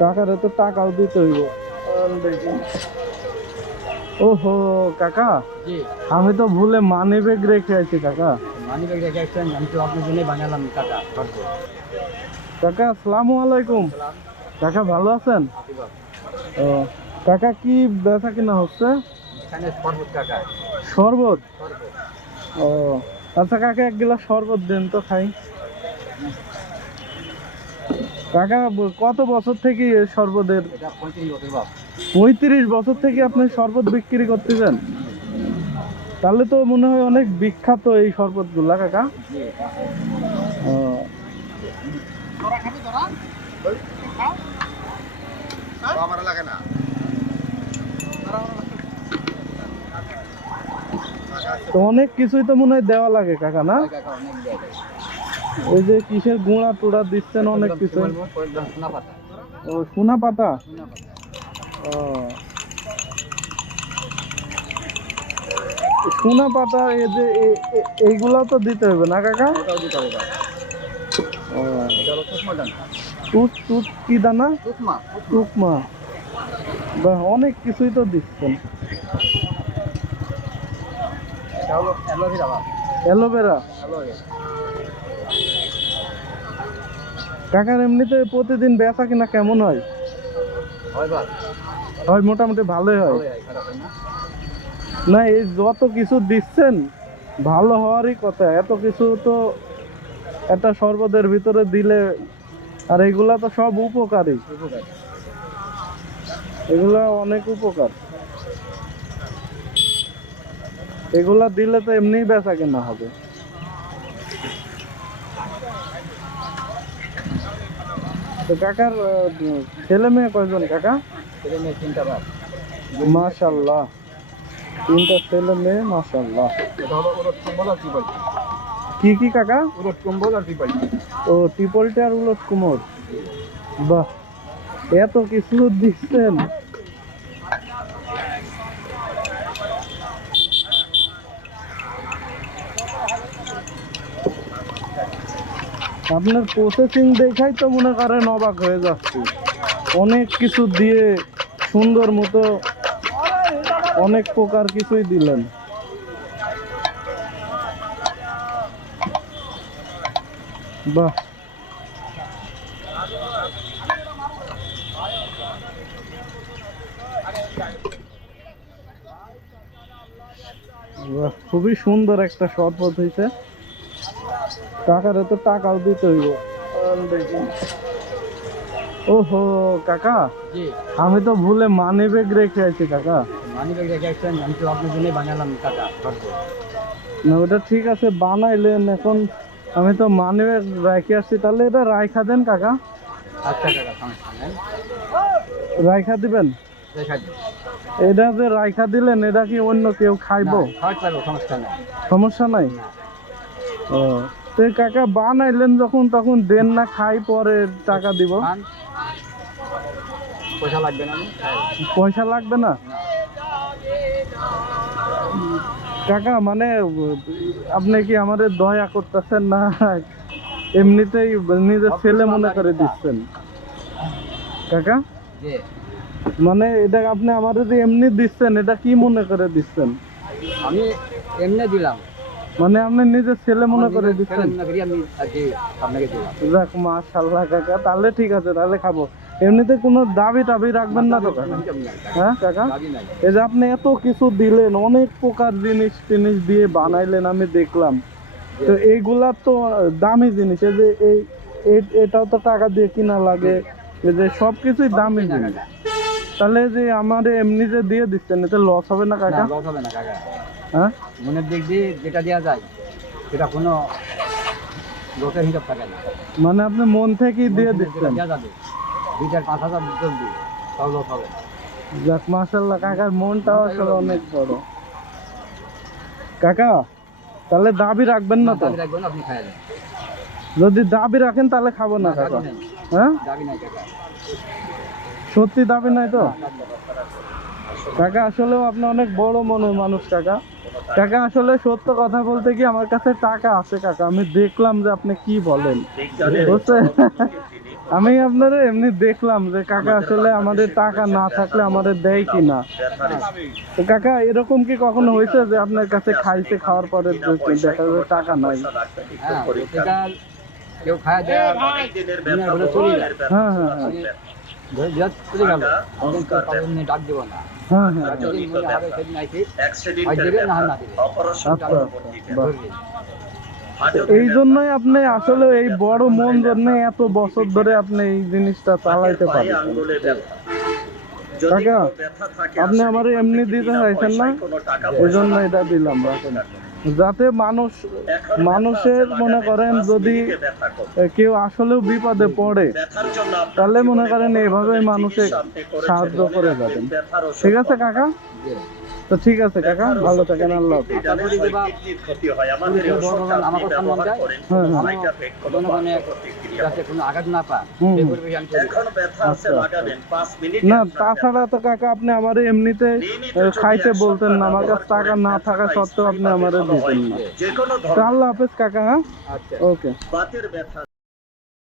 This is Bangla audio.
কাকারে তো টাকাও দিতে হইব। ওহো কাকা? আমি তো ভুলে মানি ব্যাগ রেখে আছি কাকা। মানি ব্যাগ রেখে আসছেন আমি তো আপনার জন্যই বানালাম খরচ কাকা আসসালামু আলাইকুম। কাকা ভালো আছেন? ও কাকা কি ব্যথা কিনা হচ্ছে? শরবত ও আচ্ছা কাকা এক গ্লাস শরবত দেন তো খাই। কাকা কত বছর থেকে শরবতের? পঁয়ত্রিশ বছর থেকে আপনি শরবত বিক্রি করতেছেন? তাহলে তো মনে হয় অনেক বিখ্যাত এই শরবতগুলা, কাকা। তো অনেক কিছুই তো মনে হয় দেওয়া লাগে, কাকা, না? ওই যে কিসের গুঁড়া টুড়া দিচ্ছেন অনেক কিছু? ও সোনা পাতা? ও। সোনা পাতা এই যে এ- এ- তো দিতে হবে না কাকা? টুট টুট কি দানা? টুকমা বা অনেক কিছুই তো দিচ্ছেন। Aloe vera? Aloe vera. কাকার এমনিতে প্রতিদিন বেচা কিনা কেমন হয়? হয় মোটামুটি ভালোই হয়। না? এই যত কিছু দিচ্ছেন ভালো হওয়ারই কথা। এত কিছু তো একটা শরবতের ভিতরে দিলে আর এগুলা তো সব উপকারী। এগুলা অনেক উপকার। এগুলা দিলে তো এমনিই বেচা কেনা হবে। তো কাকার ছেলে মেয়ে কয়জন কাকা? ছেলে মেয়ে তিনটা ভাই। মাশাল্লাহ তিনটা ছেলে মেয়ে মাশাল্লাহ কি কি কাকা? উলট কুম্বল আর টিপল। ও টিপলটা আর উলট কুমোর। বাহ এত কিছু দিচ্ছেন? আপনার প্রসেসিং দেখাই তো মনে করেন অবাক হয়ে যাচ্ছে। অনেক কিছু দিয়ে সুন্দর মতো অনেক প্রকার কিছুই দিলেন। বাহ, খুবই সুন্দর একটা শরবত হয়েছে। কাকারে তো টাকাও দিতে হইব। ওহো কাকা? আমি তো ভুলে মানি ব্যাগ রেখে আছি কাকা। মানি ব্যাগ রেখে আসছেন আমি তো আপনার জন্যই বানালাম খরচ না ওটা ঠিক আছে বানাইলেন এখন। আমি তো মানি ব্যাগ রেখে আসছি তাহলে এটা রাইখা দেন কাকা। আচ্ছা টাকা সমস্যা নেই। রাইখা দিবেন? এটা যে রাইখা দিলেন এটা কি অন্য কেউ খাইবো? সমস্যা নেই। সমস্যা নাই? ও তো কাকা বানাইলেন যখন তখন দেন না খাই পরে টাকা দিব। পয়সা লাগবে না? পয়সা লাগবে না? কাকা মানে আপনি কি আমাদের দয়া করতেছেন না? এমনিতেই নিজের ছেলে মনে করে দিচ্ছেন। কাকা? মানে এটা আপনি আমাদের যে এমনি দিচ্ছেন এটা কি মনে করে দিচ্ছেন? আমি এমনি দিলাম। মানে আপনি নিজের ছেলে মনে করে দিচ্ছেন। মনে দিলাম যাক মাশাল্লাহ কাকা তাহলে ঠিক আছে তাহলে খাব। এমনিতে কোনো দাবি টাবি রাখবেন না তো হ্যাঁ কাকা? এই যে আপনি এত কিছু দিলেন অনেক প্রকার জিনিস টিনিস দিয়ে বানাইলেন আমি দেখলাম। তো এইগুলা তো দামি জিনিস এই যে এই এটাও তো টাকা দিয়ে কিনা লাগে এই যে সব কিছুই দামি জিনিস। তাহলে যে আমার এমনি যে দিয়ে দিচ্ছেন এতে লস হবে না কাকা? লস হবে না কাকা। হ্যাঁ মনের দিক দিয়ে যেটা দেওয়া যায় সেটা কোনো লোকের হিসাব থাকে না মানে আপনি মন থেকেই দিয়ে দিচ্ছেন দেওয়া যাবে দুই চার পাঁচ হাজার জলদি তাও লস হবে যাক মাশাল্লাহ কাকার মনটাও আসলে অনেক বড় কাকা তাহলে দাবি রাখবেন না তো রাখবেন আপনি খাই যদি দাবি রাখেন তাহলে খাব না কাকা হ্যাঁ দাবি নাই কাকা সত্যি দাবি নাই তো কাকা আসলেও আপনি অনেক বড় মনের মানুষ কাকা কাকা আসলে সত্য কথা বলতে কি আমার কাছে টাকা আছে কাকা। আমি দেখলাম যে আপনি কি বলেন। বুঝছেন? আমি আপনার এমনি দেখলাম যে কাকা আসলে আমাদের টাকা না থাকলে আমাদের দেয় কি না তো কাকা এরকম কি কখনো হয়েছে যে আপনার কাছে খাইছে খাওয়ার পরে দেখা যাবে টাকা নাই? হ্যাঁ কেউ দিনের বেলা যায় হ্যাঁ। হ্যাঁ হ্যাঁ। এই জন্যই আপনি আসলে এই বড় মন জন্য এত বছর ধরে আপনি এই জিনিসটা চালাইতে পারেন। আপনি আমার এমনি দিতে চাইছেন না? এই জন্য এটা দিলাম রাখেন। যাতে মানুষ মানুষের মনে করেন যদি কেউ আসলেও বিপদে পড়ে, তাহলে মনে করেন এইভাবে মানুষের সাহায্য করে যাবেন। ঠিক আছে, কাকা? তো ঠিক আছে কাকা ভালো থাকেন আল্লাহ হ্যাঁ? হ্যাঁ না। আচ্ছা। না তাছাড়া তো কাকা আপনি আমার এমনিতে খাইতে বলতেন না আমার কাছে টাকা না থাকা সত্ত্বেও আপনি আমার দিতেন না। আল্লাহ হাফেজ কাকা হ্যাঁ? আচ্ছা। ওকে। বাতের ব্যথা